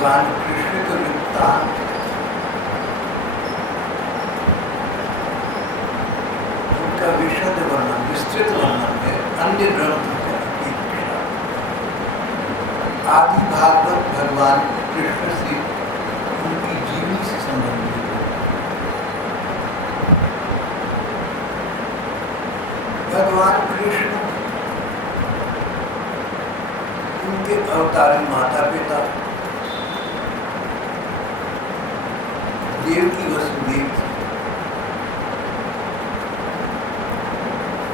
भगवान कृष्ण का वृत्तांत उनका विशद वर्णन, विस्तृत वर्णन है अन्य ग्रंथों के अपेक्षा। आदि भागवत भगवान कृष्ण से उनकी जीवनी से संबंधित है। भगवान कृष्ण उनके अवतारी माता पिता देवकी वसुदेव थे।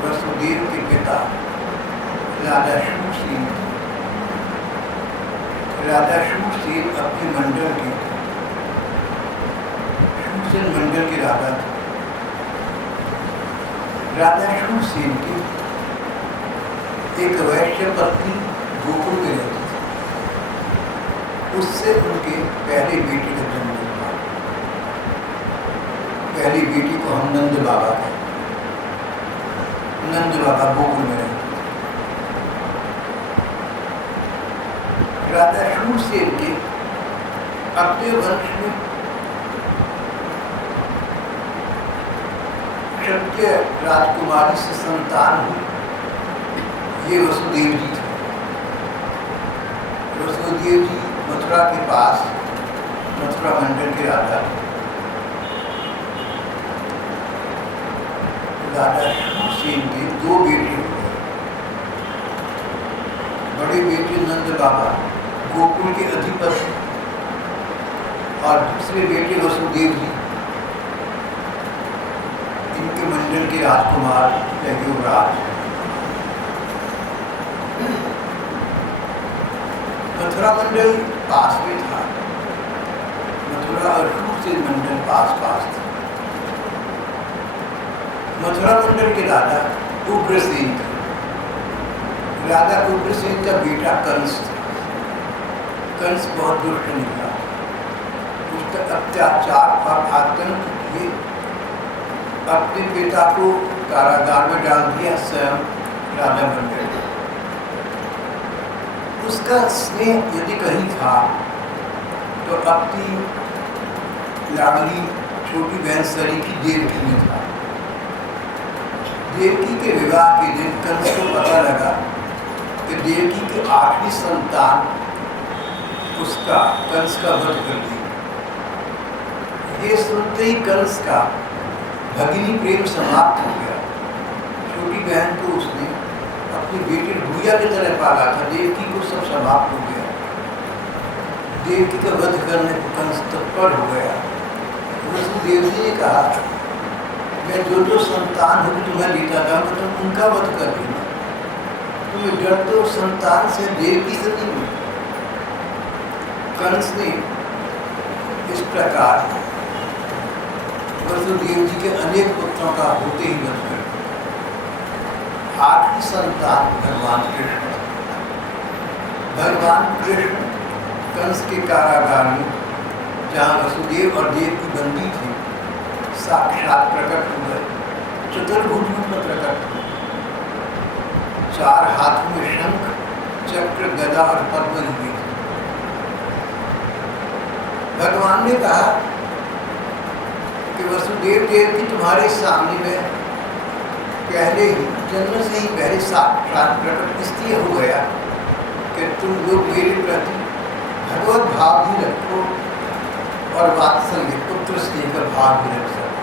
वसुदेव के पिता राजा शूरसेन थे। राजा शूरसेन अपने मंडल के शूरसेन मंडल के राजा थे। राजा शूरसेन के एक वैश्य पत्नी गोकुल में रहती थी। उससे उनके पहले बेटे का जन्म हुआ। पहली बेटी को हम नंद बाबा कहते हैं। नंद बाबा गोकुल में रहते थे। राजा शूरसेन के अपने वंश में क्षत्रिय राजकुमारी से संतान हुई। ये वसुदेव जी थे। वसुदेव जी मथुरा के पास मथुरा मंडल के राजा थे। राजा शूरसेन के दो बेटे हुए। बड़े बेटे नंद बाबा गोकुल के अधिपति और दूसरे बेटे वसुदेव जी इनके मंडल के राजकुमार या युवराज। मथुरा मंडल पास में था। मथुरा और शूरसेन मंडल पास पास थे। मथुरा मंडल के राजा उग्रसेन थे। राजा उग्रसेन का बेटा कंस था। कंस बहुत दुष्ट निकला। उसका अत्याचार और आतंक किए अपने पिता को कारागार में डाल दिया, स्वयं राजा बन गए। उसका स्नेह यदि कहीं था तो अपनी लाडली छोटी बहन सरी की देवकी में था। देवकी के विवाह के दिन कंस को पता लगा कि देवकी के आखिरी संतान उसका कंस का वध कर दिया। ये सुनते ही कंस का भगिनी प्रेम समाप्त हो गया। छोटी बहन को उसने अपनी बेटी भूया की तरह पाला था। देवकी को सब समाप्त हो गया। देवकी का वध करने को कंस तत्पर हो गया। वसुदेव जी ने कहा, मैं जो संतान होगी तुम्हें लेता था तो तुम उनका वध कर देना। तुम्हें डर तो संतान से, देवकी से नहीं हुई। कंस ने इस प्रकार वसुदेव जी के अनेक पुत्रों का होते ही वध कर दिया। आखिरी संतान भगवान कृष्ण। भगवान कृष्ण कंस के कारागार में, जहाँ वसुदेव और देवकी बंदी थे, साक्षात प्रकट हुए। चतुर्भुज रूप में प्रकट हुए। चार हाथों में शंख, चक्र, गदा और पद्म लिए थे। भगवान ने कहा कि वसुदेव देवकी तुम्हारे सामने में पहले ही जन्म से ही पहले साक्षात प्रकट इसलिए हो गया कि तुम लोग मेरे प्रति भगवत भाव भी रखो और वात्सल्य पुत्र स्नेह का भाव भी रख सको।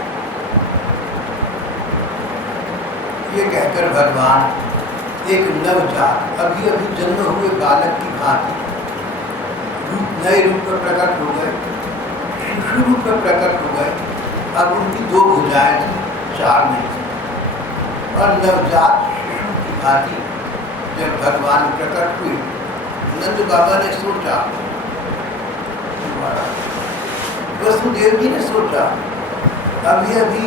ये कहकर भगवान एक नवजात अभी अभी जन्म हुए बालक की भांति नए रूप में प्रकट हो गए। शिशु रूप में प्रकट हो गए। अब उनकी दो भुजाएं थी, चार नहीं थी। और नवजात शिशु की भांति जब भगवान प्रकट हुए, नंद बाबा ने सोचा, वसुदेव जी ने सोचा, अभी अभी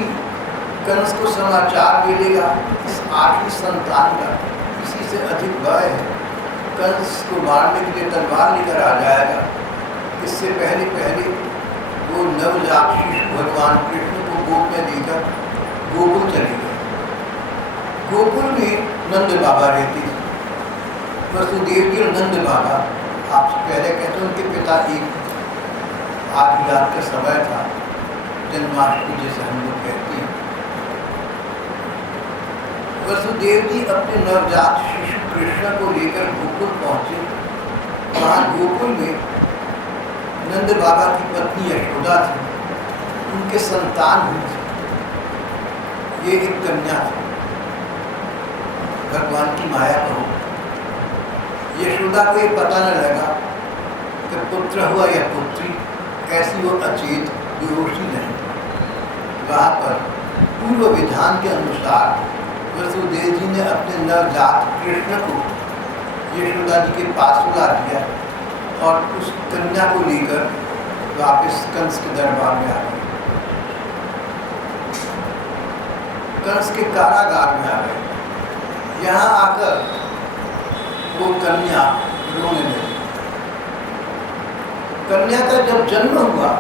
कंस को समाचार मिलेगा इस आखिरी संतान का किसी से अधिक भय है, कंस को मारने के लिए तलवार लेकर आ जाएगा। इससे पहले पहले वो नवजात शिशु भगवान कृष्ण को गोद में लेकर गोकुल चले गए। गोकुल में नंद बाबा रहते थे। वसुदेव जी और नंद बाबा, आप पहले कहते हैं उनके पिता एक आधी रात का समय था, जन्माष्टमी जैसे हम लोग कहते हैं। वसुदेव जी अपने नवजात शिशु कृष्ण को लेकर गोकुल पहुंचे। वहाँ गोकुल में नंद बाबा की पत्नी यशोदा थी, उनके संतान हुई थी। ये एक कन्या थी, भगवान की माया कहो। यशोदा को ये पता न लगा कि पुत्र हुआ या पुत्री, ऐसी वो अचेत बेहोशी नहीं। वहाँ पर पूर्व विधान के अनुसार वसुदेव जी ने अपने नवजात कृष्ण को यशोदा जी के पास सुला दिया और उस कन्या को लेकर वापस कंस के दरबार में आ गए। कंस के कारागार में आ गए। यहाँ आकर वो कन्या रोने लगी। कन्या का जब जन्म हुआ,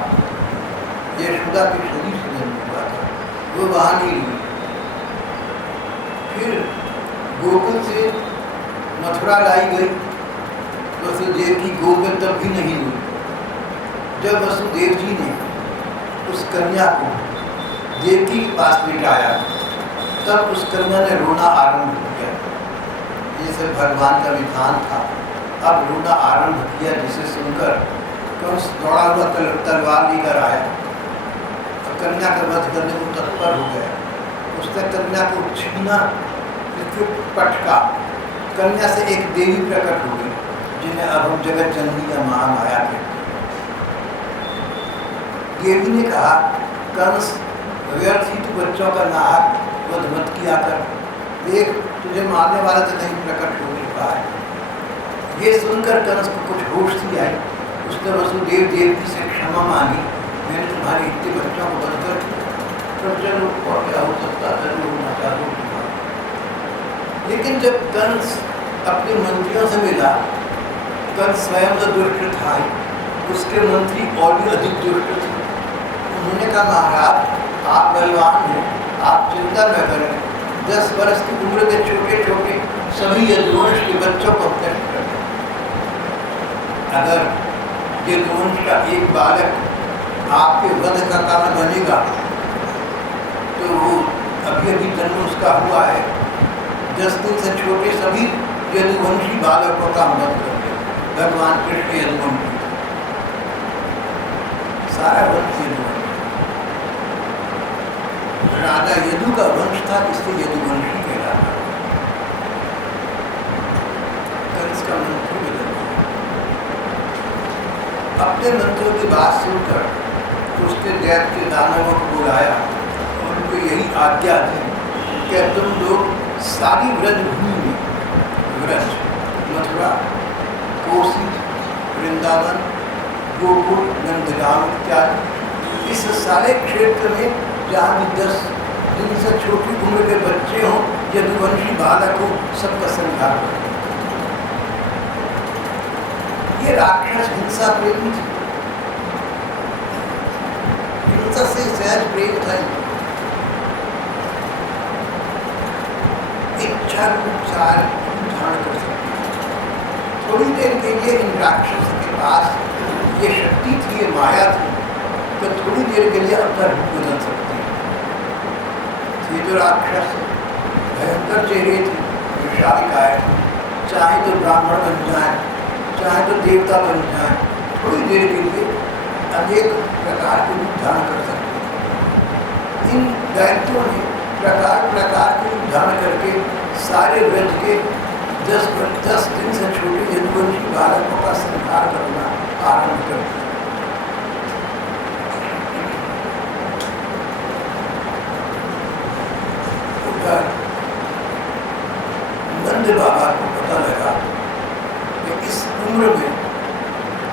यशोदा के शरीर से जन्म हुआ था, वो वहाँ नहीं हुई। फिर गोकुल से मथुरा लाई गई, वसुदेव की गोद में तब भी नहीं हुई। जब वसुदेव जी ने उस कन्या को देवकी के पास लिटाया, तब उस कन्या ने रोना आरंभ किया। जैसे भगवान का विधान था, अब रोना आरंभ किया, जिसे सुनकर कंस दौड़ा हुआ तलवार लेकर आया और कन्या का वध करने को तत्पर हो गया। उसने कन्या को छीना, फिर पटका। कन्या से एक देवी प्रकट हो गई, जिन्हें अब हम जगत जननी या महामाया कहते हैं। देवी ने कहा, कंस व्यर्थ ही तू बच्चों का नाहक वध मत किया कर, देख तुझे मारने वाला तो नहीं प्रकट हो चुका है। ये सुनकर कंस को कुछ होश सी आई। उसने वसुदेव देवकी से क्षमा मांगी, मैंने तुम्हारे इतने बच्चों को बंद कर दिया, तो चलो और क्या हो सकता है, होना चालू। लेकिन जब कंस अपने मंत्रियों से मिला, कंस स्वयं तो दुष्ट था ही, उसके मंत्री और भी अधिक दुष्ट थे। उन्होंने कहा, महाराज आप बलवान हैं, आप चिंता न करें, 10 वर्ष की उम्र के छोटे छोटे सभी यदुवंश के बच्चों को हत्या कर दें। अगर यदुवंश का एक बालक आपके वध का कारण बनेगा, तो वो अभी अभी जन्म उसका हुआ है, 10 दिन से छोटे सभी यदुवंशी बालकों का वध कर दे। भगवान कृष्ण यदुवंशी, सारा वंश यदुवंशी, राजा यदु का वंश था, इसलिए यदुवंशी कहलाता। कंस का मंत्र बदल गया। अपने मंत्रों की बात सुनकर उसने दैत्य दानवों को बुलाया और उनको यही आज्ञा थी कि तुम लोग सारी व्रजभूमि में, व्रज मथुरा, कोसी, वृंदावन, गोकुल, नंदगांव इत्यादि, इस सारे क्षेत्र में जहाँ भी 10 दिन से छोटी उम्र के बच्चे हों, यदुवंशी बालक हो, सबका संहार करो। ये राक्षस हिंसा प्रेमी थे, हिंसा से सहज प्रेम था। इच्छा अनुसार धारण कर सकते। थोड़ी देर के लिए इन राक्षस के पास ये शक्ति थी, ये माया थी, तो थोड़ी देर के लिए अपना रूप बदल सकते। ये जो राक्षस भयंकर चेहरे थे, विशालकाय, चाहे तो ब्राह्मण बन जाए, चाहे तो देवता बन जाए, थोड़ी देर के लिए अनेक प्रकार के रूप धारण कर सकते। इन दैत्यों ने प्रकार प्रकार के रूप धारण करके सारे व्रज के 10 दिन से छोटे यदुवंशी बालकों का संहार करना आरंभ कर दिया। नंद बाबा को पता लगा कि इस उम्र में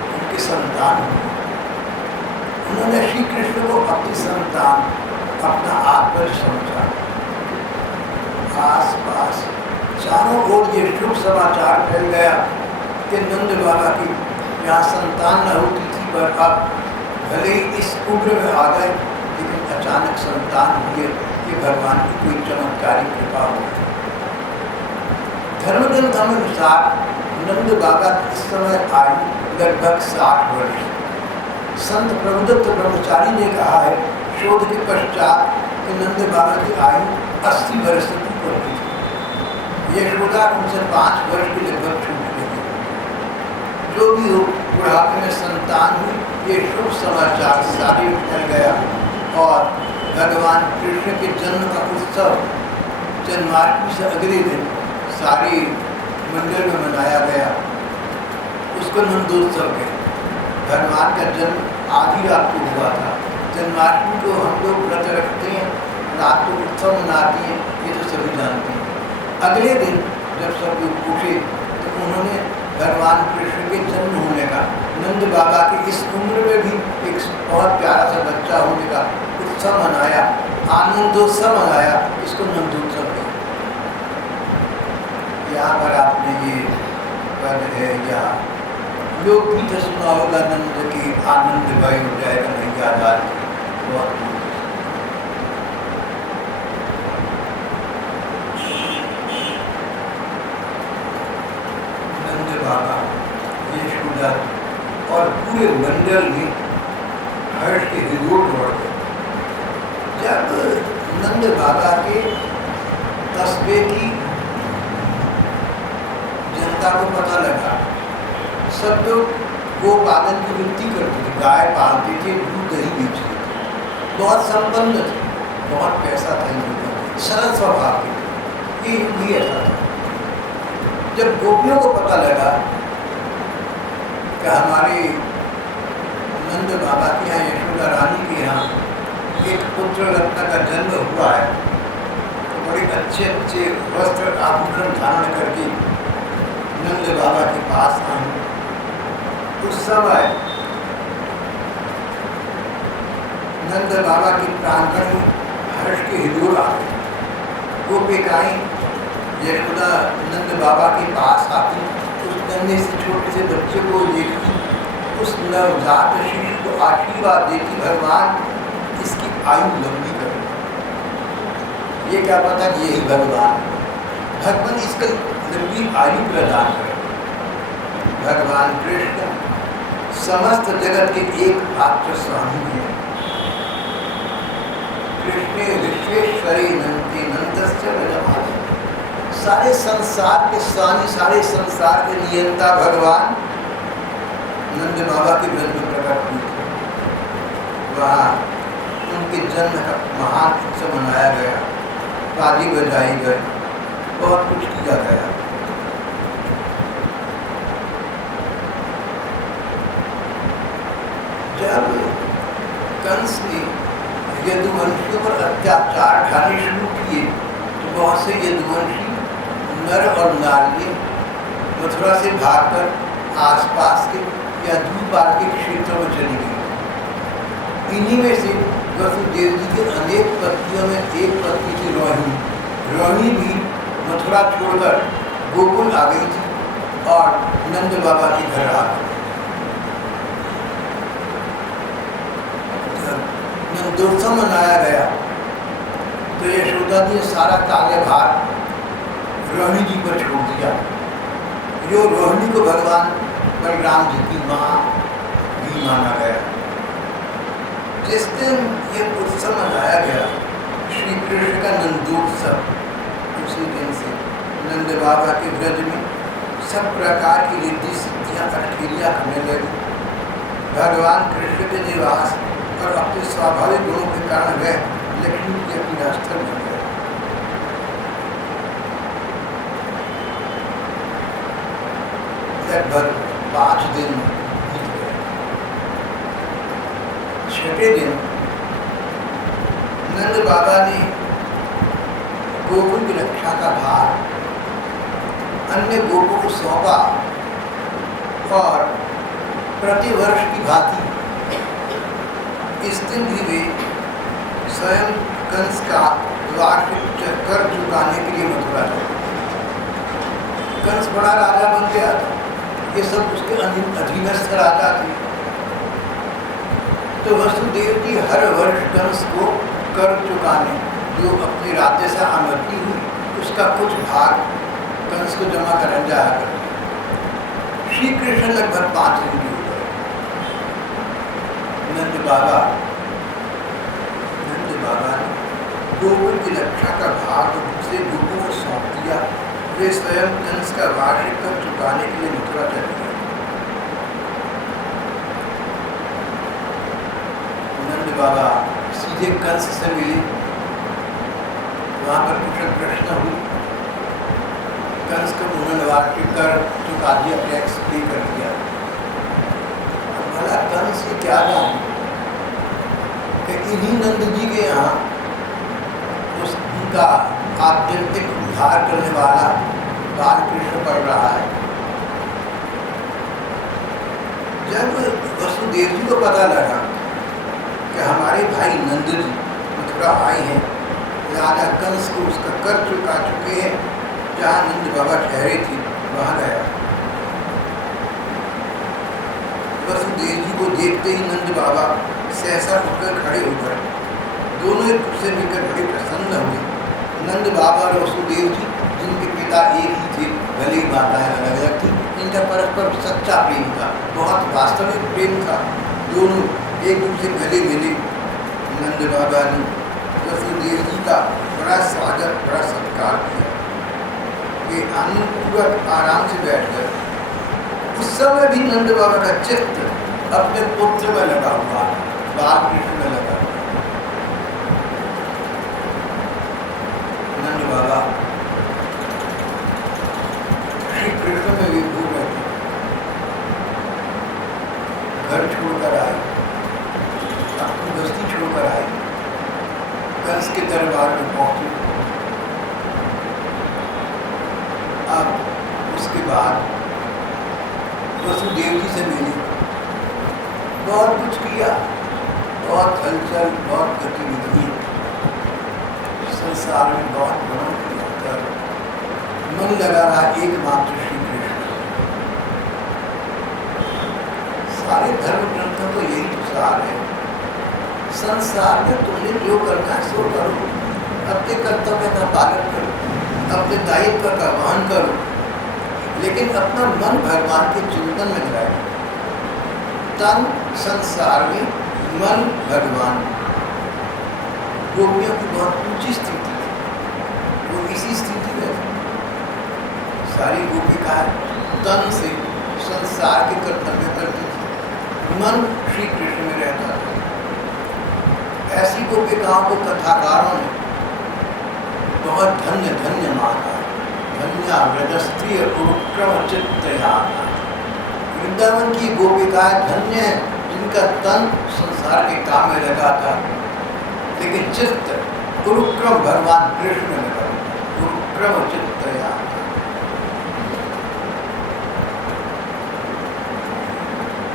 उनकी संतान हुई। उन्होंने श्री कृष्ण को अपनी संतान, अपना आत्मज समझा। आस पास चारों ओर ये शुभ समाचार फैल गया कि नंद बाबा की यहाँ संतान न होती थी, पर अब भले ही इस उम्र में आ गए, लेकिन अचानक संतान हुई, ये भगवान की कोई चमत्कारी कृपा हो। धर्मग्रंथ अनुसार नंद बाबा इस समय आयु लगभग 60 वर्ष। संत प्रभुदत्त ब्रह्मचारी ने कहा है शोध के पश्चात कि नंद बाबा की आयु 80 वर्ष तक ऊपर की थी। यशोदा उनसे 5 वर्ष की लगभग छूट गई। जो भी हो, बुढ़ापे में संतान हुई, ये शुभ समाचार सारे फैल गया और भगवान कृष्ण के जन्म का उत्सव जन्माष्टमी से अगले दिन सारी मंदिर में मनाया गया। उसको नंदोत्सव कहते। भगवान का जन्म आधी रात को हुआ था। जन्माष्टमी को हम लोग व्रत रखते हैं, रात को उत्सव मनाते हैं, ये तो सभी जानते हैं। अगले दिन जब सब लोग उठे तो उन्होंने भगवान कृष्ण के जन्म होने का, नंद बाबा की इस उम्र में भी एक बहुत प्यारा सा बच्चा होने का उत्सव मनाया, आनंदोत्सव मनाया। इसको नंदोत्सव कहते। यहाँ पर आपने ये पद है, या लोकगीत सुना होगा, नंद की आनंद भाई हो जाएगा नहीं याद आ बहुत। नंद बाबा, यशोदा और पूरे मंडल में हर्ष के हिलोट दौड़ गए जब नंद बाबा के कस्बे की जनता को पता लगा। सब लोग गोपालन की वृत्ति करते थे, गाय पालते थे, दूध दही बेचते थे, बहुत संपन्न थे, बहुत पैसा था इन लोगों को, सरल स्वभाव के थे, ये भी ऐसा था। जब गोपियों को पता लगा कि हमारे नंद बाबा के यहाँ, यशोदा रानी के यहाँ एक पुत्र रत्न का जन्म हुआ है, तो बड़े अच्छे अच्छे वस्त्र आभूषण धारण करके नंद बाबा के पास आए। उस समय नंद बाबा के प्रांगण में हर्ष के हिलोल आ गए। गोपिकाएं यशोदा नंद बाबा के पास आती, उस नन्हे से छोटे से बच्चे को देखती, उस नवजात शिशु को आशीर्वाद देती, भगवान इसकी आयु लंबी करे। ये क्या पता कि यही भगवान इसका लंबी आयु प्रदान करे। भगवान कृष्ण समस्त जगत के एकमात्र स्वामी हैं। कृष्णे विश्वेश्वरी नंदी नंदस्य विजयमाने। सारे संसार के स्वामी, सारे संसार के नियंता भगवान नंद बाबा के ब्रज में प्रकट हुए थे। वहाँ उनके जन्म का महान उत्सव मनाया गया, बाजी बजाई गई, बहुत कुछ किया गया। जब कंस ने यदुवंशियों पर अत्याचार ढाने शुरू किए तो बहुत से यदुवंशी नर और नारियां मथुरा से भागकर आसपास के या दूरपार के क्षेत्रों में चली गई। इन्हीं में से वसुदेव जी के अनेक पत्नियों में एक पत्नी थी रोहिणी। रोहिणी भी मथुरा छोड़कर गोकुल आ गई थी और नंद बाबा के घर आ गई। नंदोत्सव मनाया गया तो यशोदा ने सारा कार्यभार रोहिणी जी पर छोड़ दिया। जो रोहिणी को भगवान बलराम जी की माँ भी माना गया। जिस दिन ये उत्सव मनाया गया, श्री कृष्ण का नंदोत्सव, उसी दिन से नंद बाबा के ब्रज में सब प्रकार की रिद्धि सिद्धियाँ अठखेलियाँ करने लगी। भगवान कृष्ण के निवास और अपने स्वाभाविक गुणों के कारण वह लक्ष्मी के अपनी रास्ता बन गए। लगभग 5 दिन बीत गए। 6वें दिन नंद बाबा ने गोकुल की रक्षा का भार अन्य गोपों को सौंपा और प्रतिवर्ष की भांति इस दिन भी वे स्वयं कंस का वार्षिक कर चुकाने के लिए मथुरा गए। कंस बड़ा राजा बन गया था, ये सब उसके अधीनस्थ राजा थे। तो वसुदेव जी हर वर्ष कंस को कर चुकाने, जो अपनी राज्य से आमदनी हुई उसका कुछ भाग कंस को जमा करने जाया करते। श्री कृष्ण लगभग 5 दिन के हो गए। नंद बाबा ने गोकुल की रक्षा का भाग दूसरे गोपों को सौंप दिया। वे स्वयं कंस का वार्षिक कर चुकाने के लिए मथुरा चले गए। नंद बाबा सीधे कंस से मिले, वहां पर कुशल प्रश्न हुई। कंस को उन्होंने वार्षिक कर चुका दिया, टैक्स पे कर दिया। अब भला कंस से क्या जाने कि इन्हीं नंद जी के यहाँ उनका आत्यंतिक उद्धार करने वाला बाल कृष्ण पढ़ रहा है। जब वसुदेव जी को पता लगा कि हमारे भाई नंद जी मथुरा आए हैं, राजा कंस को उसका कर चुका चुके हैं, जहाँ नंद बाबा ठहरे थे वहाँ गया। वसुदेव जी को देखते ही नंद बाबा सहसा उठकर खड़े हो गए। दोनों एक दूसरे मिलकर बड़े प्रसन्न हुए। नंद बाबा और वसुदेव जी, जिनके पिता एक ही थे, भले ही माताएं अलग अलग थी, इनका परस्पर सच्चा प्रेम था, बहुत वास्तविक प्रेम था। दोनों एक दूसरे गले मिले। नंद बाबा ने वसुदेव जी का बड़ा स्वागत, बड़ा सत्कार किया। ये आनंदपूर्वक आराम से बैठ गए। उस समय भी नंद बाबा का चित्त अपने पुत्र में लगा हुआ, बाल कृष्ण में लगा हुआ। नंद बाबा श्री कृष्ण में विभोर रहते, घर छोड़कर आए, अपनी बस्ती छोड़कर आए, कंस के दरबार में पहुंचे। अब उसके बाद वसुदेव जी से मिले, बहुत कुछ किया, बहुत हलचल, बहुत गतिविधि, संसार में बहुत भ्रमण किया कर मन लगा रहा एकमात्र श्री कृष्ण। सारे धर्म ग्रंथों को यही तो सार है। संसार में तुमने जो करना है सो करो, अपने कर्तव्य का पालन करो, अपने दायित्व का वहन करो, लेकिन अपना मन भगवान के चिंतन में लगाए। तन संसार में, मन भगवान। गोपियों की बहुत ऊंची स्थिति है, वो इसी स्थिति में सारी गोपिकाएं तन से संसार के कर्तव्य करती थी, मन श्री कृष्ण में रहता था। ऐसी गोपिकाओं को कथाकारों ने बहुत धन्य धन्य माना। धन्या व्रजस्त्रिय उपक्रम चित्तया। वृंदावन की गोपिकाएं धन्य है, जिनका तन संसार के काम में लगा था, लेकिन चित्त गुरुक्रम भगवान कृष्ण में लगा। गुरुक्रम चित्तया।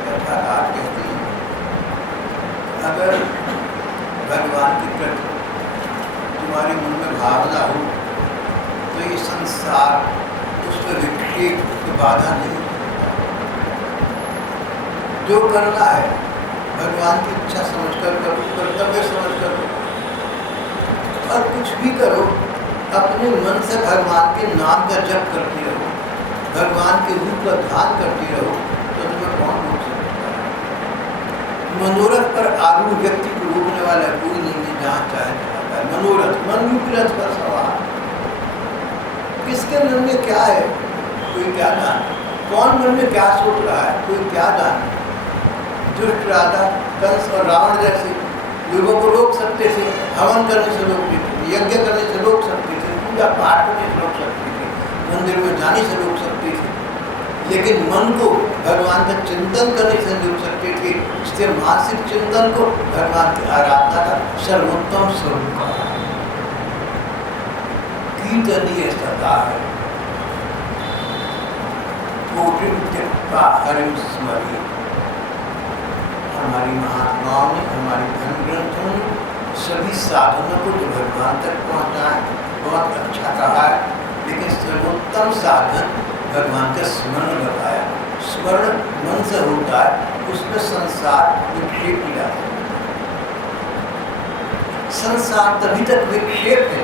कथाकार कहते हैं अगर भगवान की प्रति तुम्हारे मन में भावना हो तो ये संसार उस पर विक्षेप की बाधा नहीं। जो करना है भगवान की इच्छा समझकर करो, कर्तव्य समझकर करो, और कुछ भी करो अपने मन से भगवान के नाम का जप करते रहो, भगवान के रूप का ध्यान करते रहो, तो तुम्हें कौन रोक सकता है। मनोरथ पर आरूढ़ व्यक्ति को रोकने वाला कोई नहीं है, जहाँ चाहे चला जाए। मनोरथ, मन रूपी रथ पर सवार। किसके मन में क्या है कोई क्या जाने, कौन मन में क्या सोच रहा है कोई क्या जाने। दुष्ट राजा कंस और रावण जैसे लोगों को रोक सकते थे, हवन करने से रोक सकते थे, यज्ञ करने से रोक सकते थे, पूजा पाठ करने से रोक सकते थे, मंदिर में जाने से रोक सकते थे, लेकिन मन को भगवान का चिंतन करने से रोक सकते थे। इसलिए मानसिक चिंतन को भगवान की आराधना का सर्वोत्तम स्वरूप कहा। कीर्तनीय सदा है, कोटि त्यक्ता हरिं स्मरि। हमारी महात्माओं ने, हमारे धर्म ग्रंथों ने सभी साधनों को जो भगवान तक पहुँचाए बहुत अच्छा कहा है, लेकिन सर्वोत्तम साधन भगवान का स्मरण बताया। स्मरण मन से होता है, उसमें संसार विक्षेप किया जाता है। संसार तभी तक विक्षेप है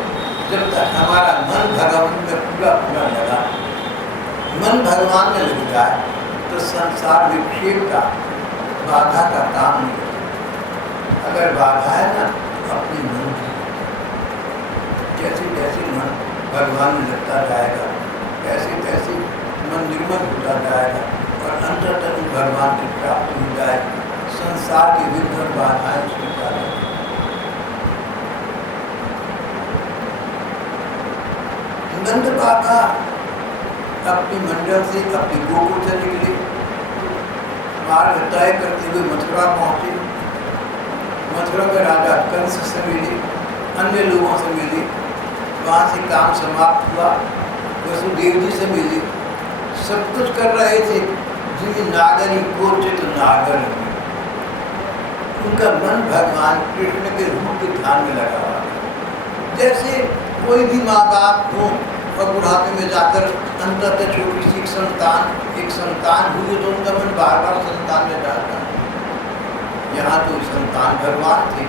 जब तक हमारा मन भगवान में पूरा पूरा लगा। मन भगवान में लग जाए तो संसार विक्षेप का, बाधा का काम नहीं। अगर बाधा है ना अपनी मन की, जैसे जैसे मन भगवान में लगता जाएगा वैसे तैसे मन निर्मल होता जाएगा और अंततः भगवान की प्राप्ति हो जाएगी। संसार की विघ्न बाधाएं स्वीकार करें। नंद बाबा अपनी मंडल से अपनी गोकुल से निकले, मार्ग तय करते हुए मथुरा पहुंचे। मथुरा में राजा कंस से मिले, अन्य लोगों से मिले, वहाँ से काम समाप्त हुआ। वसुदेव जी से मिले, सब कुछ कर रहे थे। जिन्हें नागरी कोचित नागर, उनका मन भगवान कृष्ण के रूप के ध्यान में लगा हुआ। जैसे कोई भी माँ बाप हो और बुढ़ापे में जाकर अंततः छोटी सी एक संतान हुई तो उनका मन बार बार संतान में जाता है। यहाँ तो संतान भगवान थे,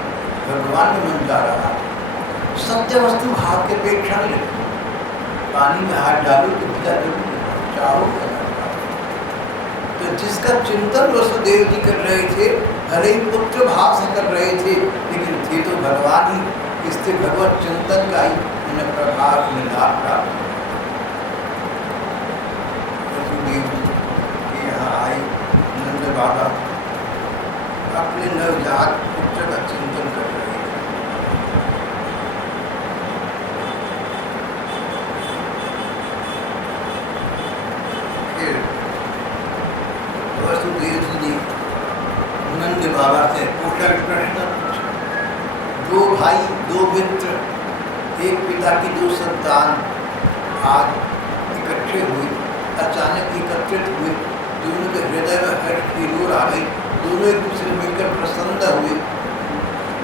भगवान में मन जा रहा है। सत्य वस्तु भाव के अपेक्षा नहीं रखती। पानी में हाथ डालो तो बिना चाहो। तो जिसका चिंतन वसुदेव जी कर रहे थे, भले ही पुत्र भाव से कर रहे थे, लेकिन थे तो भगवान ही, इससे भगवत चिंतन का ही उन्हें प्रभाव उन्हें लाभ प्राप्त। वसुदेव जी के यहाँ आए नंद बाबा, अपने नवजात पुत्र का चिंतन कर रहे थे। फिर वसुदेव जी ने नंद बाबा से पूछा प्रश्न, दो भाई दो मित्र, एक पिता की दो संतान आज इकट्ठे हुए, अचानक एकत्रित हुए। दोनों के हृदय में हर्ष की लहर आ गई, दोनों एक दूसरे मिलकर प्रसन्न हुए।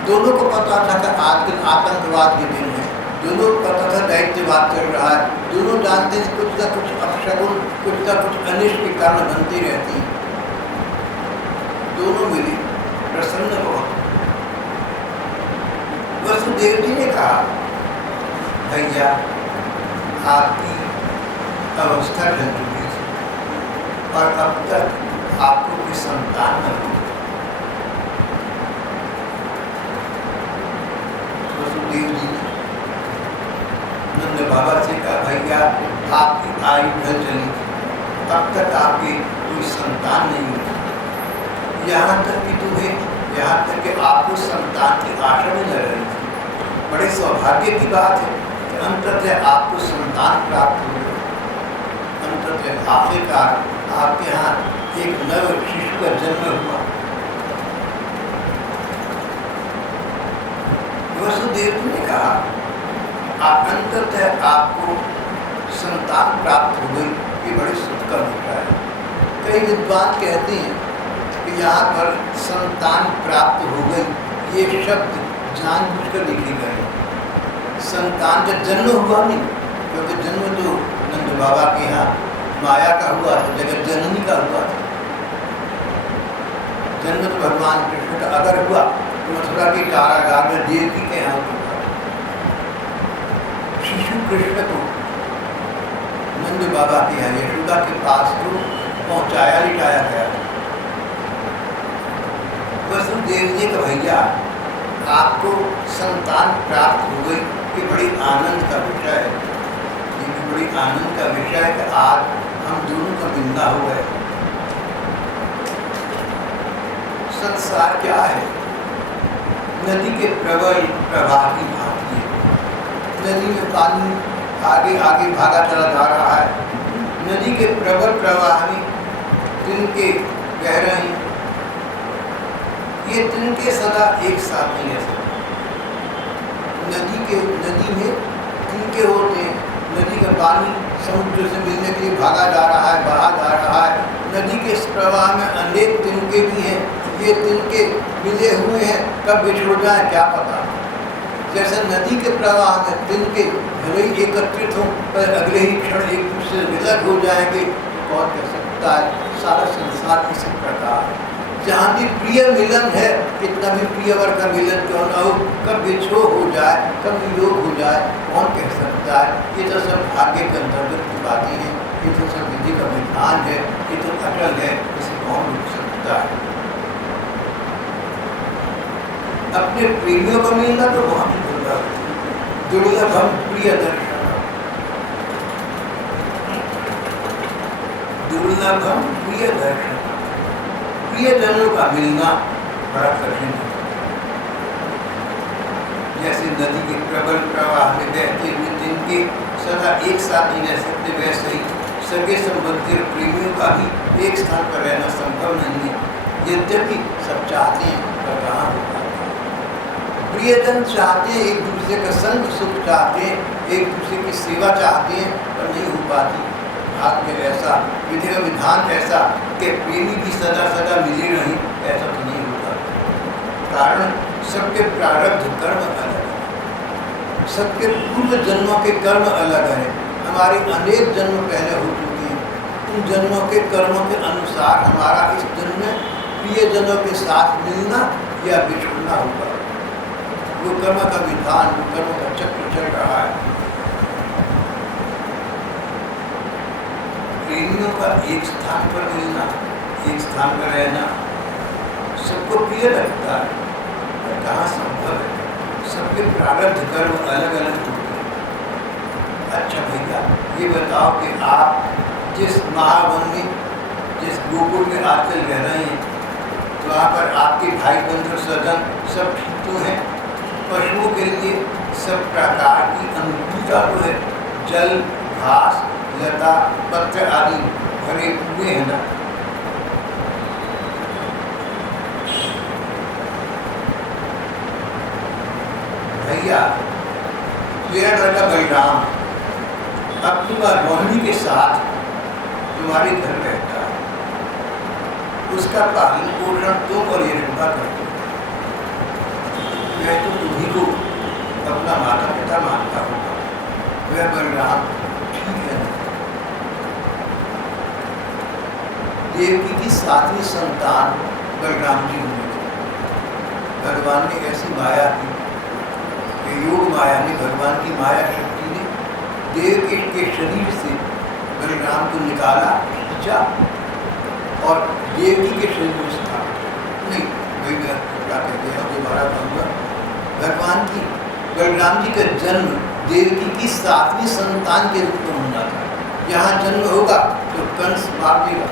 दोनों को पता था कि आज दिन आतंकवाद के दिन है, दोनों को पता था दैत्यवाद चल रहा है, दोनों जानते थे कुछ ना कुछ अपशगुन, कुछ ना कुछ अनिष्ट के कारण बनती रहती है। दोनों मिले, प्रसन्न बहुत। वसुदेव जी ने कहा, भैया आपकी अवस्था ढल चुकी थी और अब तक आपको कोई संतान न हुई। वसुदेव जी नंद बाबा से कहा, भैया आपकी आयु ढल चली थी, अब तक आपकी कोई संतान नहीं हुई। यहाँ तक कि आपको संतान की आशा भी न रही थी। बड़े सौभाग्य की बात है कि अंततः आपको संतान प्राप्त हो गई। अंततः आखिरकार आपके यहाँ एक नव शिशु का जन्म हुआ। वसुदेव ने कहा, अंततः आपको संतान प्राप्त हो गई, ये बड़े सुख का विषय है। कई विद्वान कहते हैं कि यहाँ पर संतान प्राप्त हो गई, ये शब्द जानबूझकर लिखे गए। संतान का जन्म हुआ नहीं, क्योंकि जन्म तो नंद बाबा के यहाँ माया का हुआ था, जगत जननी का हुआ था। जन्म तो भगवान कृष्ण का अगर हुआ तो मथुरा के कारागार में देवकी के यहाँ हुआ। शिशु कृष्ण को नंद बाबा के यहाँ यशोदा के पास तो पहुँचाया लिटाया गया। वसुदेव जी का भैया आपको संतान प्राप्त हो गई, ये बड़ी आनंद का विषय है। ये भी बड़ी आनंद का विषय है कि आज हम दोनों का मिलना हो गए। संसार क्या है? नदी के प्रबल प्रवाह की भांति है। नदी में पानी आगे आगे भागा चला जा रहा है। नदी के प्रबल प्रवाह में तिनके गहराई, ये तिनके सदा एक साथ नहीं रह सकते। नदी में तिनके होते हैं। नदी का पानी समुद्र से मिलने के लिए भागा जा रहा है, बहा जा रहा है। नदी के इस प्रवाह में अनेक तिनके भी हैं। ये तिनके मिले हुए हैं, कब बिछड़ जाए क्या पता। जैसे नदी के प्रवाह में तिनके भले ही एकत्रित हों पर अगले ही क्षण एक दूसरे से विलग हो जाएंगे, तो कौन कह सकता है। सारा संसार इसी प्रकार है। जहाँ भी प्रिय मिलन है, कितना भी प्रियवर का मिलन क्यों न हो, कब विछोह हो जाए, कब वियोग हो जाए, कौन कह सकता है। ये तो सब भाग्य के अंतर्गत की बातें हैं, ये तो सब विधि का विधान है, ये तो अटल है, इसे कौन रोक सकता है। अपने प्रेमियों का मिलना तो बहुत ही दुर्लभम प्रिय दर्शन, दुर्लभम प्रिय दर्शन, प्रियजनों का मिलना बड़ा कठिन है। जैसे नदी के प्रबल प्रवाह में बहते हुए जिनके सदा एक साथ ही रह सकते, वैसे ही सगे संबंधी और प्रेमियों का भी एक स्थान पर रहना संभव नहीं है। यद्यपि सब चाहते हैं पर कहाँ हो पाता है। प्रियजन चाहते हैं, एक दूसरे का संग सुख चाहते हैं, एक दूसरे की सेवा चाहते हैं, पर नहीं हो पाती। भाग्य ऐसा, विधि का विधान ऐसा कि प्रेमी भी सदा सदा मिले नहीं, ऐसा तो नहीं होता। कारण सबके प्रारब्ध कर्म अलग है, सबके पूर्व जन्मों के कर्म अलग है। हमारे अनेक जन्म पहले हो चुके हैं, उन जन्मों के कर्मों के अनुसार हमारा इस जन्म में प्रियजनों के साथ मिलना या बिछड़ना होगा। वो कर्म का विधान, वो कर्म का चक्र चल रहा है। प्रेमियों का एक स्थान पर मिलना, एक स्थान पर रहना सबको प्रिय लगता है, पर कहाँ संभव है। सबके प्रारब्ध कर्म अलग अलग होते हैं। अच्छा भैया, ये बताओ कि आप जिस महावन में, जिस गोकुल में आजकल रह रहे हैं, तो वहाँ पर आपके भाई बंधु सज्जन सब ठीक तो हैं। पशुओं के लिए सब प्रकार की अनुकूलता तो है, जल, घास, लता, पत्थर आदि भरे हुए हैं ना। भैया, मेरा लड़का बलराम अपनी माँ रोहिणी के साथ तुम्हारे घर रहता है। उसका पालन पोषण तुम और यशोदा करते हो। मैं तो तुम्ही को अपना माता पिता मानता हूँ। वह बलराम ठीक है ना? देवकी की 7वीं संतान बलराम जी हुए थे। भगवान ने ऐसी माया की, योग माया ने, भगवान की माया शक्ति ने देवकी के शरीर से बलराम को निकाला, खींचा और देवकी के शरीर में स्थापित नहीं। वही क्या कहते हैं, दोबारा कहूँगा। भगवान की, बलराम जी का जन्म देवकी की 7वीं संतान के रूप में होना था। यहाँ जन्म होगा तो कंस मार देगा।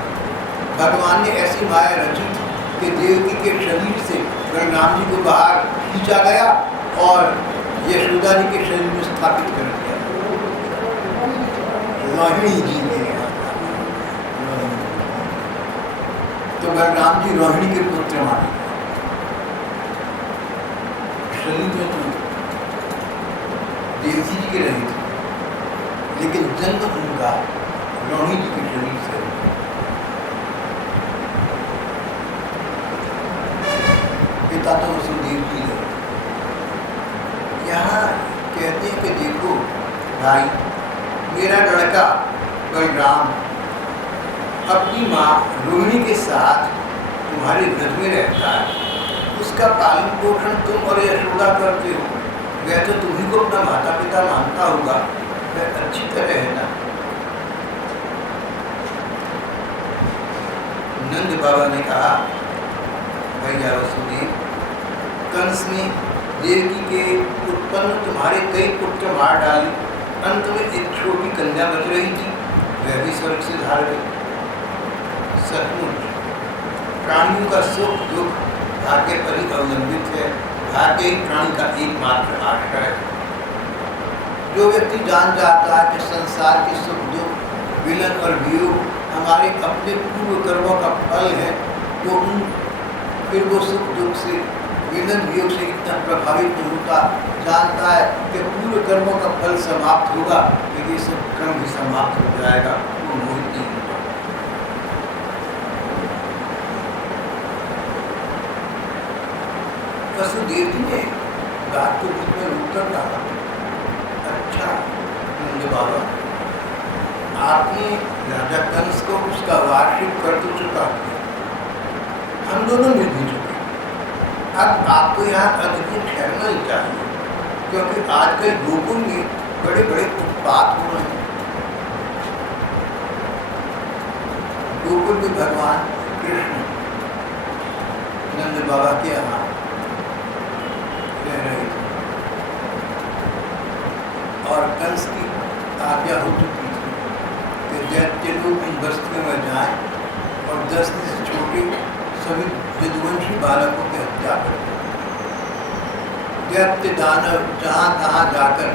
भगवान ने ऐसी माया रची थी कि देवकी के शरीर से बलराम जी को बाहर खींचा गया और यशोदा जी के शरीर में स्थापित कर दिया। रोहिणी जी ने, तो बलराम जी रोहिणी के पुत्र माने। शरीर में तो देवकी जी के रहे थे, लेकिन जन्म उनका रोहिणी जी के शरीर से। पिता तो वसुदेव जी है। यहाँ कहते हैं कि देखो भाई, मेरा लड़का बलराम अपनी माँ रोहिणी के साथ तुम्हारे घर में रहता है। उसका पालन पोषण तुम और यशोदा करते हो। वह तो तुम्ही को अपना माता पिता मानता होगा, वह अच्छी तरह है ना। नंद बाबा ने कहा, भैया वसुदेव, कंस ने देवकी के उत्पन्न तुम्हारे कई पुत्र मार डाले। अंत में एक छोटी कन्या बच रही थी, वह भी स्वर्ग से धार गई। सचमुच प्राणियों का सुख दुख भाग्य पर ही अवलंबित है। भाग्य ही प्राणी का एकमात्र आश्रय है। जो व्यक्ति जान जाता है कि संसार के सुख दुख, विलन और वियोग हमारे अपने पूर्व कर्मों का फल है, तो फिर वो सुख दुख से, विलन वियोग से इतना प्रभावित नहीं होता। जानता है कि पूर्व कर्मों का फल समाप्त होगा, लेकिन सब कर्म भी समाप्त हो जाएगा, वो मोहित नहीं होगा। वसुदेव जी ने बात को बीच में रोककर कहा, अच्छा नंद बाबा, आपने राजा कंस को उसका वार्षिक कर तो चुका, हम दोनों मिल भी चुके। अब आपको यहाँ अधिक दिन ठहरना ही चाहिए, क्योंकि आजकल गोकुल में बड़े बड़े उत्पात हो रहे हैं। गोकुल में भगवान कृष्ण नंद बाबा के यहाँ कंस की आज्ञा हो चुकी थी कि दैत्य लोग इन बस्तियों में जाएं और 10 से छोटे सभी विध्वंसी बालकों की हत्या करें। दैत्य दानव जहाँ तहाँ जाकर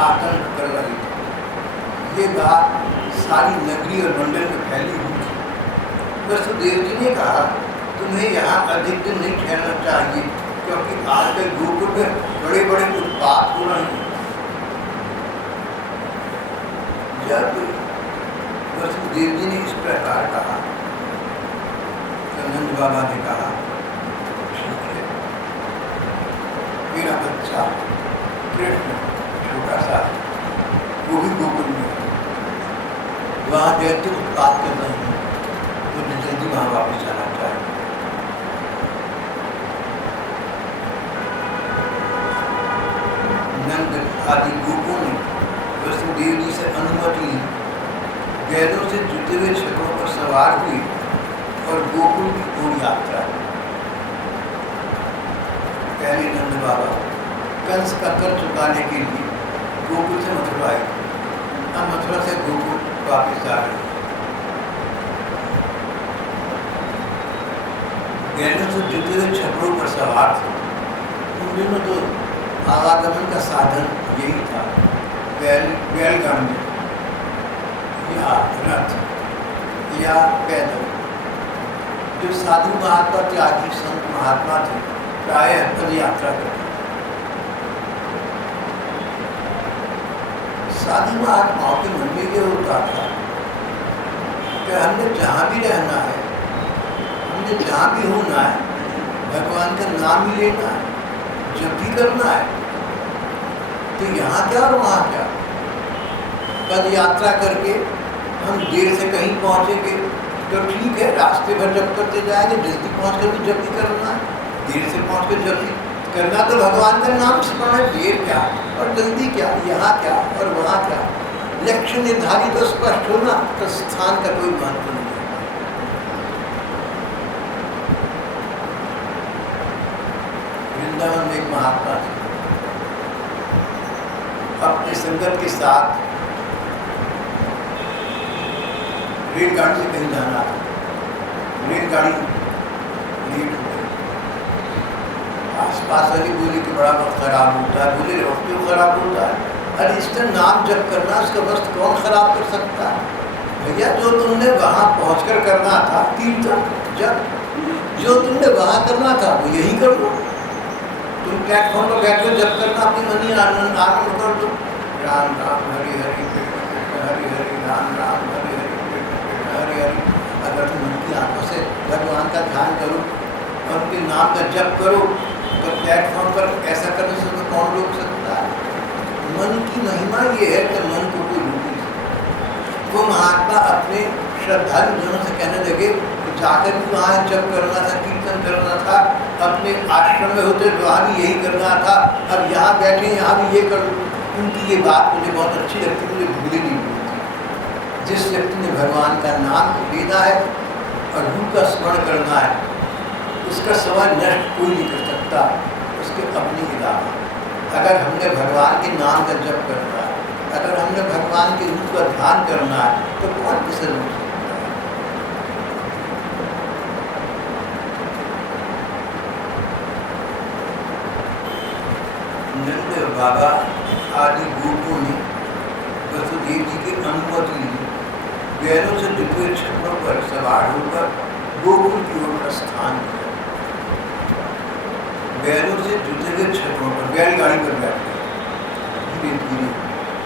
आतंक कर रहे थे। ये बात सारी नगरी और मंडल में फैली हुई थी। वसुदेव जी ने कहा, तुम्हें यहाँ अधिक दिन नहीं ठहरना चाहिए, क्योंकि आजकल गोकुल में बड़े बड़े उत्पात हो रहे हैं। जब वसुदेव जी ने इस प्रकार कहा तो नंद बाबा ने कहा, ठीक है, मेरा बच्चा कृष्ण छोटा सा वो भी गोकुल में वहाँ दैत्य उत्पात कर रहे हैं, तो जल्दी वहाँ वापस जाना चाहिए। नंद आदि गोपों ने वसुदेव जी से अनुमति ली, बैलों से जुटे हुए छकों पर सवार हुए और गोकुल की ओर यात्रा की। पहले नंद बाबा कंस का कर चुकाने के लिए गोकुल से मथुरा आए, अब मथुरा से गोकुल वापिस आ रहे। बैलों से जुटे हुए छकड़ों पर सवार थे। उन दिनों तो आवागमन का साधन यही था, बैलगाड़ी या रथ या पैदल। जो साधु महात्मा त्यागी संत महात्मा थे प्रायः पद यात्रा करते। साधु महात्माओं के मन में ये होता था कि हमने जहाँ भी रहना है, हमने जहाँ भी होना है, भगवान का नाम ही लेना है, जब भी करना है। तो यहाँ क्या और वहाँ क्या, पद यात्रा करके हम देर से कहीं पहुँचेंगे तो ठीक है, रास्ते भर जब करते जाएंगे, जल्दी पहुँच कर भी जब भी करना है, देर से पहुँच कर जब भी करना, तो भगवान का नाम स्मरण, देर क्या और जल्दी क्या, यहाँ क्या और वहाँ क्या। लक्ष्य निर्धारित और स्पष्ट होना तो स्थान का कोई महत्व नहीं है। वृंदावन में एक महात्मा थे, अपने संगत के साथ रेलगाड़ी से कहीं जाना था। रेलगाड़ी लेट हो गई। आसपास वाली बोली कि बड़ा वक्त खराब होता है। बोले वक्त क्यों खराब होता है? अरे इसका नाम जब करना, उसका वक्त कौन खराब कर सकता है? भैया जो तुमने वहाँ पहुँचकर करना था, कीर्तन जब जो तुमने वहाँ करना था वो यही कर लो। तुम प्लेटफॉर्म पर बैठो, जब करना अपनी मनी आनंद कर दो। राम राम हरि हरि कृष्ण कृष्ण हरि हरि राम राम हरि हरि कृष्ण कृष्ण हरि हरि। अगर तुम मन की आंखों से भगवान का ध्यान करो और उनके नाम का जप करो तो प्लेटफॉर्म पर ऐसा करने से तो कौन रोक सकता है? मन की महिमा ये है कि मन को कोई रोक नहीं सकता। वो महात्मा अपने श्रद्धालु जनों से कहने लगे कि जाकर भी वहाँ जप करना था, कीर्तन करना था, अपने आश्रम में होते वहाँ भी यही करना था, अब यहाँ बैठे यहाँ भी ये कर लो। उनकी ये बात मुझे बहुत अच्छी लगती, मुझे भूली नहीं भूलती। जिस व्यक्ति ने भगवान का नाम लेना है और रूप का स्मरण करना है, उसका समय नष्ट कोई नहीं कर सकता, उसके अपनी इलावा। अगर हमने भगवान के नाम का जप करना है, अगर हमने भगवान के रूप का ध्यान करना है, तो कौन किसे रोक सकता है? नंद बाबा आदि गोपों ने वसुदेव जी की अनुमति ली, बैलों से जुटे छकड़ों पर सवार होकर गोकुल की ओर प्रस्थान किया। बैलों से जुटे हुए छकड़ों पर, बैलगाड़ी पर बैठ गए, धीरे धीरे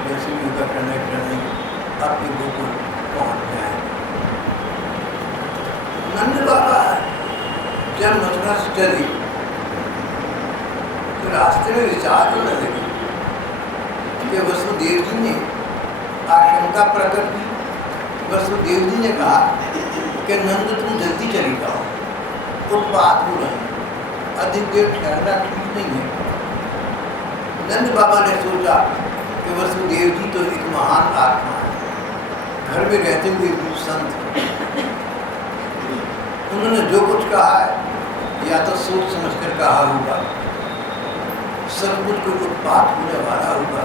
जैसे भी होगा करने अपने गोकुल पहुंच जाए। नंद बाबा जब मथुरा से चले तो रास्ते में विचार होने लगे कि वसुदेव जी ने आशंका प्रकट की। वसुदेव जी ने कहा कि नंद तुम जल्दी चली जाओ, उत्पात हो रहे हैं, अधिक देर ठहरना ठीक नहीं है। नंद बाबा ने सोचा कि वसुदेव जी तो एक महान आत्मा है, घर में रहते हुए भी संत हैं। उन्होंने जो कुछ कहा है या तो सोच समझ कर कहा होगा, सब कुछ को उत्पात होने वाला होगा।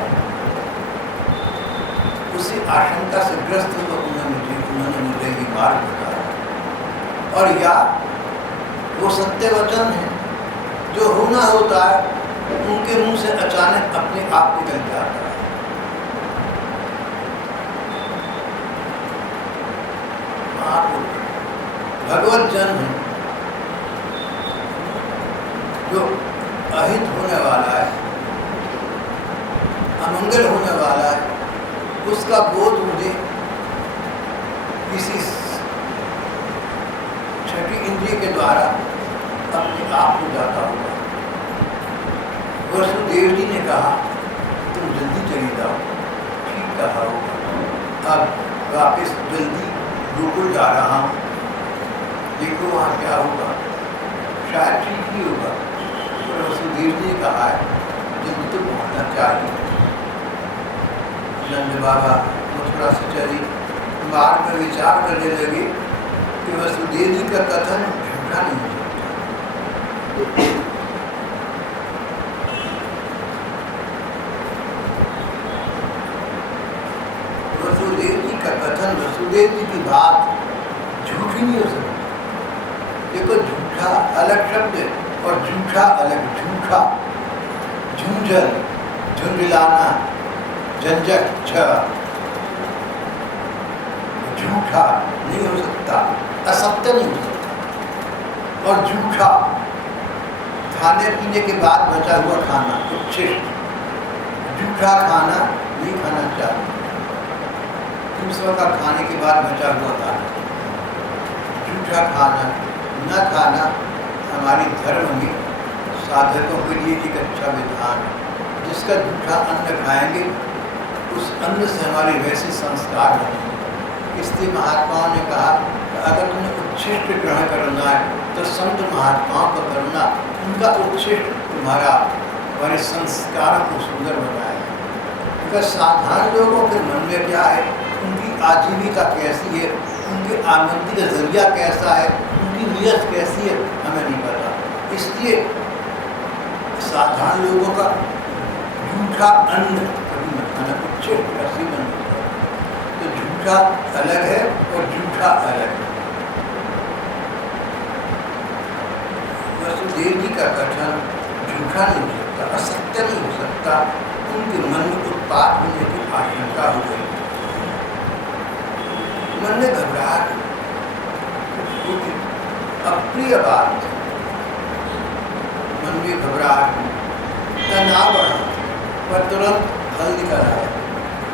उसी आशंका से ग्रस्त होकर उन्होंने मुझे ये मार्ग बताया। और या वो सत्य वचन है, जो होना होता है उनके मुंह से अचानक अपने आप निकल जाता है। भगवत जन है, जो अहित होने वाला है, अमंगल होने वाला है, उसका बोध मुझे किसी छठी इंद्रिय के द्वारा अपने आप हो जाता होगा। वसुदेव जी ने कहा तुम जल्दी चली जाओ, ठीक कहा होगा। अब वापस जल्दी गोकुल जा रहा हूँ, देखो वहाँ क्या होगा, शायद ठीक ही होगा। और वसुदेव जी ने कहा है जल्दी तो पहुँचना चाहिए। नंद बाबा मथुरा से चली, मार्ग में विचार करने लगे कि वसुदेव जी का कथन झूठा नहीं हो सकता। वसुदेव जी का कथन, वसुदेव जी की बात झूठी नहीं हो सकती। देखो झूठा अलग शब्द है और झूठा अलग। झूठा झुंझल, झुंझलाना, झंझट, झूठा नहीं हो सकता, असत्य नहीं हो सकता। और झूठा खाने पीने के बाद बचा हुआ खाना, उच्छिष्ट, झूठा खाना नहीं खाना चाहिए। दूसरों का खाने के बाद बचा हुआ खाना, झूठा खाना न खाना हमारे धर्म में साधकों के लिए एक अच्छा विधान है। जिसका झूठा अन्न खाएंगे उस अन्न से हमारे वैसे संस्कार बनेंगे। इसलिए महात्माओं ने कहा कि अगर तुम्हें उच्छिष्ट ग्रहण करना है तो संत महात्माओं का करना, उनका उच्छिष्ट हमारे संस्कारों को सुंदर बनाएगा। क्योंकि साधारण लोगों के मन में क्या है, उनकी आजीविका कैसी है, उनकी आमदनी का जरिया कैसा है, उनकी नीयत कैसी है, हमें नहीं पता। इसलिए साधारण लोगों का झूठा अन्न कभी मत खाना, उच्छिष्ट का सेवन मत करो। तो झूठा अलग है और झूठा अलग है। वसुदेव जी का कथन झूठा नहीं हो सकता, असत्य नहीं हो सकता। उनके मन में उत्पात होने की आशंका हो गई, मन में घबराहट, अप्रिय बात, मन में घबराहट, तनाव बढ़ा, पर तुरंत हल निकल आया।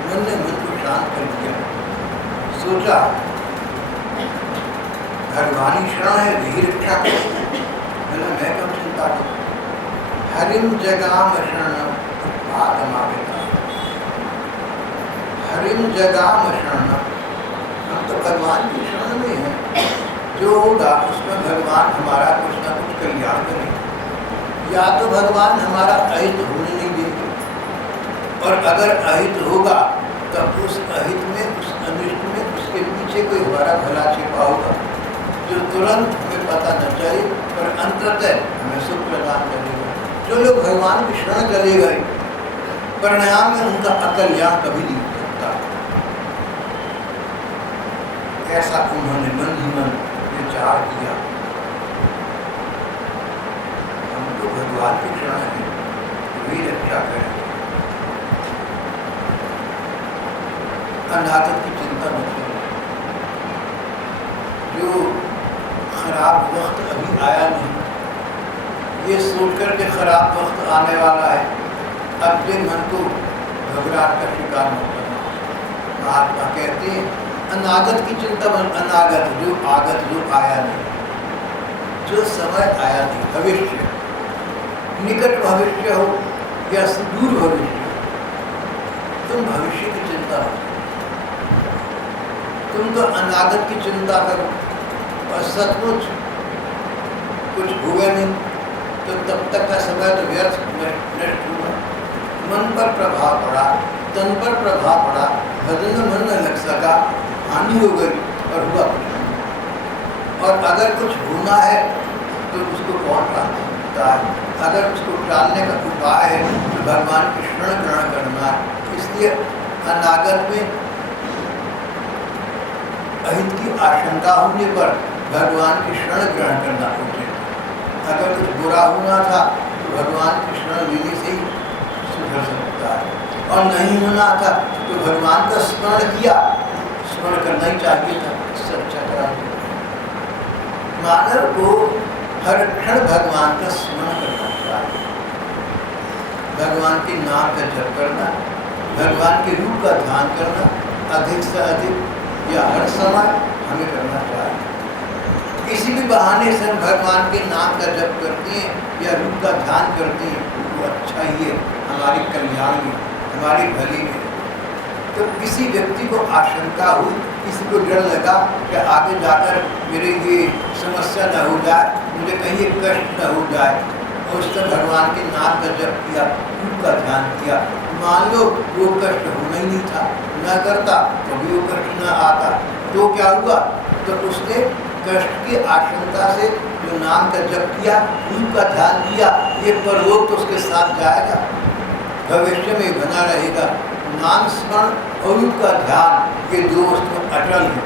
मन ने मन को शांत कर दिया, सोचा भगवानी शरण है, यही रक्षा कर, मैं कब चिंता करूँ। हरिम जगाम शरणम आत्मापिता, हरिम जगाम शरणम, हम तो भगवान की शरण में हैं। जो होगा उसमें भगवान हमारा कुछ ना कुछ कल्याण करेंगे। या तो भगवान हमारा अहित होने नहीं देंगे, और अगर अहित होगा तब उस अहित में, उस अनिष्ट में, उसके पीछे कोई हमारा भला छिपा होगा जो तुरंत हमें पता न चले, पर अंततः हमें सुख प्रदान करेगा। जो लोग भगवान की शरण चले गए, परिणाम में उनका अकल्याण कभी नहीं हो सकता। ऐसा उन्होंने मन ही मन विचार किया। हम तो भगवान की शरण है, वही रक्षा करें। अनागत की चिंता मत करो। जो खराब वक्त अभी आया नहीं, ये सोचकर के खराब वक्त आने वाला है, अपने मन को घबराहट का शिकार मत करना। महात्मा कहते हैं अनागत की चिंता मत, अनागत जो आगत जो आया नहीं, जो समय आया नहीं, भविष्य, निकट भविष्य हो या सुदूर भविष्य, तुम भविष्य की चिंता मत, तुम तो अनागत की चिंता करो। और सचमुच कुछ हुआ नहीं तो तब तक का समय तो व्यर्थ नष्ट हुआ। मन पर प्रभाव पड़ा, तन पर प्रभाव पड़ा, भजन में मन न लग सका, हानि हो गई और हुआ कुछ नहीं। और अगर कुछ होना है तो उसको कौन टाल सकता है? अगर उसको टालने का उपाय है तो भगवान की शरण ग्रहण करना है। इसलिए अनागत में अहित की आशंका होने पर भगवान की शरण ग्रहण करना उचित। अगर कुछ बुरा होना था तो भगवान की शरण लेने से ही सुधर सकता है, और नहीं होना था तो भगवान का स्मरण किया, स्मरण करना ही चाहिए था। इससे अच्छा करा मानव को हर क्षण भगवान का स्मरण करना चाहिए, भगवान के नाम का जप करना, भगवान के रूप का ध्यान करना अधिक से अधिक या हर समय हमें करना चाहिए। किसी भी बहाने से हम भगवान के नाम का जप करते हैं या रूप का ध्यान करते हैं वो अच्छा ही है, हमारी कल्याण में, हमारी भली में। तो किसी व्यक्ति को आशंका हुई, किसी को डर लगा कि आगे जाकर मेरे ये समस्या न हो जाए, मुझे कहीं एक कष्ट न हो जाए, और उसने भगवान के नाम का जप किया, रूप का ध्यान किया, मान लो वो कष्ट होना ही नहीं था, न करता कभी वो कष्ट न आता, तो क्या हुआ? तो उसने कष्ट की आशंका से जो नाम का जप किया, रूप का ध्यान किया, ये परलोक तो उसके साथ जाएगा, भविष्य में बना रहेगा। नाम स्मरण और रूप का ध्यान ये दो वस्तु अटल है,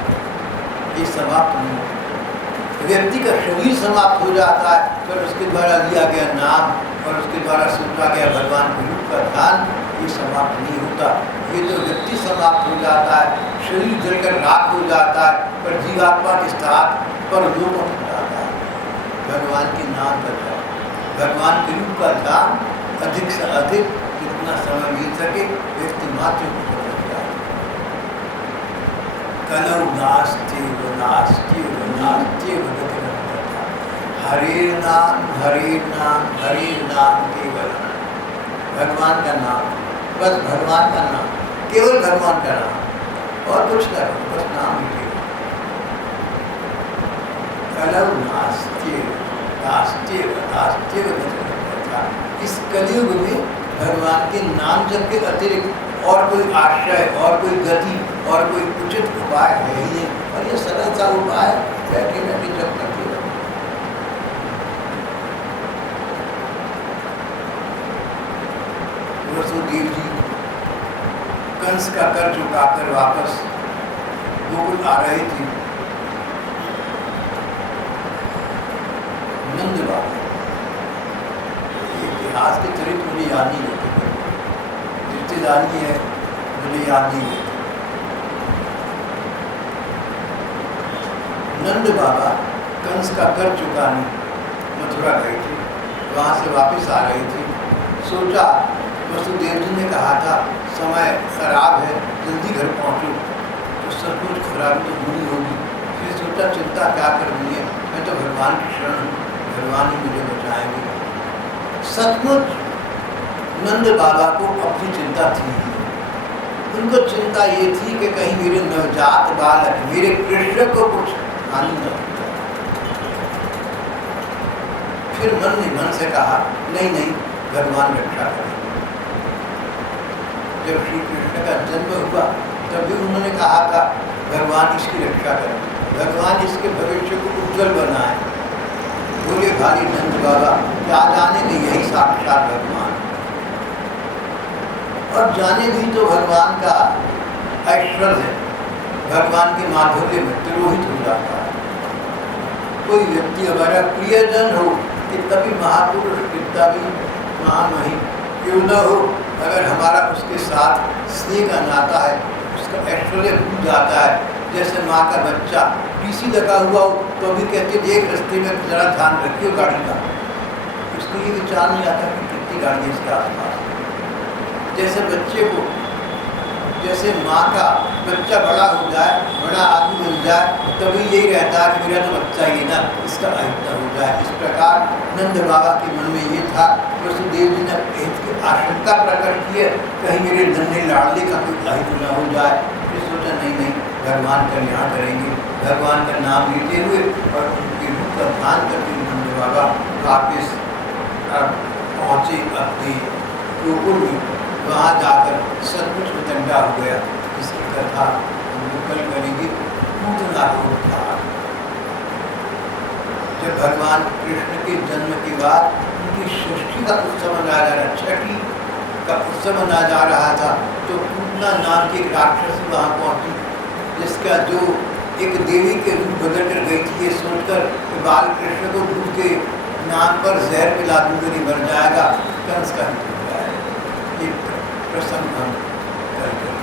ये समाप्त नहीं होता। व्यक्ति का शरीर समाप्त हो जाता है, पर उसके द्वारा लिया गया नाम और उसके द्वारा सोचा गया भगवान के रूप का ध्यान ये समाप्त नहीं होता। ये तो व्यक्ति समाप्त हो जाता है, शरीर जलकर राख हो जाता है, पर जीवात्मा के साथ पर लोक हो जाता है। भगवान के नाम का ध्यान, भगवान के रूप का ध्यान अधिक से अधिक जितना समय मिल सके व्यक्ति मात्र को करता है। कलौ नास्त्येव नास्त्येव नास्त्येव गतिरन्यथा, हरे नाम हरे नाम हरे नाम केवल। भगवान का नाम, बस भगवान का नाम, केवल भगवान का नाम, और कुछ न करो, बस नाम ही केवल। कलौ नास्त्येव नास्त्येव नास्त्येव गतिरन्यथा। इस कलयुग में भगवान के नाम जप के अतिरिक्त और कोई आश्रय, और कोई गति, और कोई उचित उपाय है ही नहीं। और ये सरल सा उपाय बैठे बैठे जप करते रहो। वसुदेव जी कंस का कर चुकाकर वापस गोकुल आ रहे थे। नंद बाबा, इतिहास के चरित्र मुझे याद नहीं रहते, रिश्तेदारी है मुझे याद नहीं रहती। नंद बाबा कंस का कर चुकाने मथुरा गए थे, वहाँ से वापस आ रहे थे। सोचा, वसुदेव जी ने कहा था समय खराब है, जल्दी घर पहुँचो, तो सचमुच खराबी तो बुरी होगी। फिर सोचा चिंता क्या करनी है, मैं तो भगवान की शरण हूँ, भगवान ही मुझे बचाएंगे। सचमुच नंद बाबा को अपनी चिंता थी। उनको चिंता ये थी कि कहीं मेरे नवजात बालक, मेरे कृष्ण को कुछ हानि न हो जाए। फिर मन ने मन से कहा, नहीं नहीं, भगवान रक्षा करें। जब श्री कृष्ण का जन्म हुआ तब भी उन्होंने कहा था भगवान इसकी रक्षा करें, भगवान इसके भविष्य को उज्जवल बनाए। बोले भारी नंद बाबा, क्या जाने में यही साक्षात भगवान, और जाने भी तो भगवान का ऐश्वर्य है, भगवान के माधुर्य में तिरोहित हो जाता है। कोई व्यक्ति हमारा प्रियजन हो, कितना भी महापुरुष, कितना भी महामहिम क्यों न हो, अगर हमारा उसके साथ स्नेह का नाता है, उसका ऐश्वर्य भूल जाता है। जैसे माँ का बच्चा पीसी लगा हुआ हो तो अभी कहते देख रास्ते में जरा ध्यान रखियो गाड़ी का, उसको ये विचार नहीं आता कि कितनी गाड़ी है इसके आसपास। जैसे बच्चे को, जैसे माँ का बच्चा बड़ा हो जाए, बड़ा आदमी बन जाए, तभी यही रहता है कि मेरा तो बच्चा ही ना, इसका अहित हो जाए। इस प्रकार नंद बाबा के मन में ये था। वसुदेव जी ने अहित की आशंका प्रकट की है, कहीं मेरे नन्हे लाडले का कोई अहित न हो जाए। फिर सोचा नहीं नहीं, भगवान कल्याण करेंगे। भगवान का नाम लेते हुए और उनके रूप का ध्यान करते हुए नंद बाबा वापिस पहुँचे अपने गोकुल में। वहाँ जाकर सचमुच में ठंडा हो गया, जिसकी कथा हम कल करेंगे। पूतना रोग था। जब भगवान कृष्ण के जन्म के बाद उनकी षष्ठी का उत्सव मनाया जा रहा, छठी का उत्सव मनाया जा रहा था, तो पूतना नाम की एक राक्षसी वहाँ पहुँची, जिसका जो एक देवी के रूप बदल कर गई थी, ये सोचकर कि बाल कृष्ण को दूध के नाम पर जहर पिला दूंगा नहीं मर जाएगा, कंस का ही हो जाएगा। ये प्रसंग हम करके